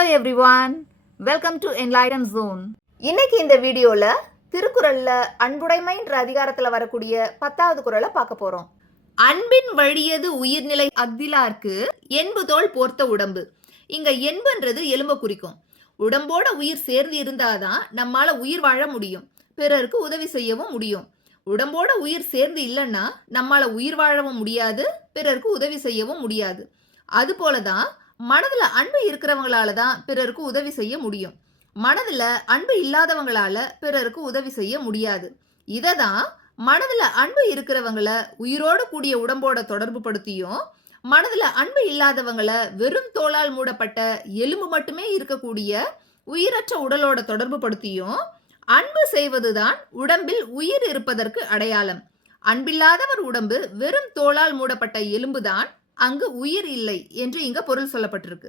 Hello everyone, welcome to enlighten zone. இன்னைக்கு இந்த வீடியோல திருக்குறள்ல அன்புடைமைன்ற அதிகாரத்துல வரக்கூடிய 10வது குறளை பார்க்க போறோம். அன்பின் வழியது உயிர்நிலை அஃதிலார்க்கு என்பு தோள் போர்த்த உடம்பு. இங்க என்புன்றது எலும்ப குறிக்கும். உடம்போட உயிர் சேர்ந்து இருந்தாதான் நம்மால உயிர் வாழ முடியும், பிறருக்கு உதவி செய்யவும் முடியும். உடம்போட உயிர் சேர்ந்து இல்லைன்னா நம்மால உயிர் வாழவும் முடியாது, பிறருக்கு உதவி செய்யவும் முடியாது. அது போலதான் மனதுல அன்பு இருக்கிறவங்களால தான் பிறருக்கு உதவி செய்ய முடியும். மனதுல அன்பு இல்லாதவங்களால பிறருக்கு உதவி செய்ய முடியாது. இததான் மனதுல அன்பு இருக்கிறவங்கள உயிரோடு கூடிய உடம்போட தொடர்பு படுத்தியும், மனதுல அன்பு இல்லாதவங்கள வெறும் தோளால் மூடப்பட்ட எலும்பு மட்டுமே இருக்கக்கூடிய உயிரற்ற உடலோட தொடர்பு படுத்தியும், அன்பு செய்வதுதான் உடம்பில் உயிர் இருப்பதற்கு அடையாளம். அன்பில்லாதவர் உடம்பு வெறும் தோளால் மூடப்பட்ட எலும்புதான், அங்கு உயிர் இல்லை என்று இங்க பொருள் சொல்லப்பட்டிருக்கு.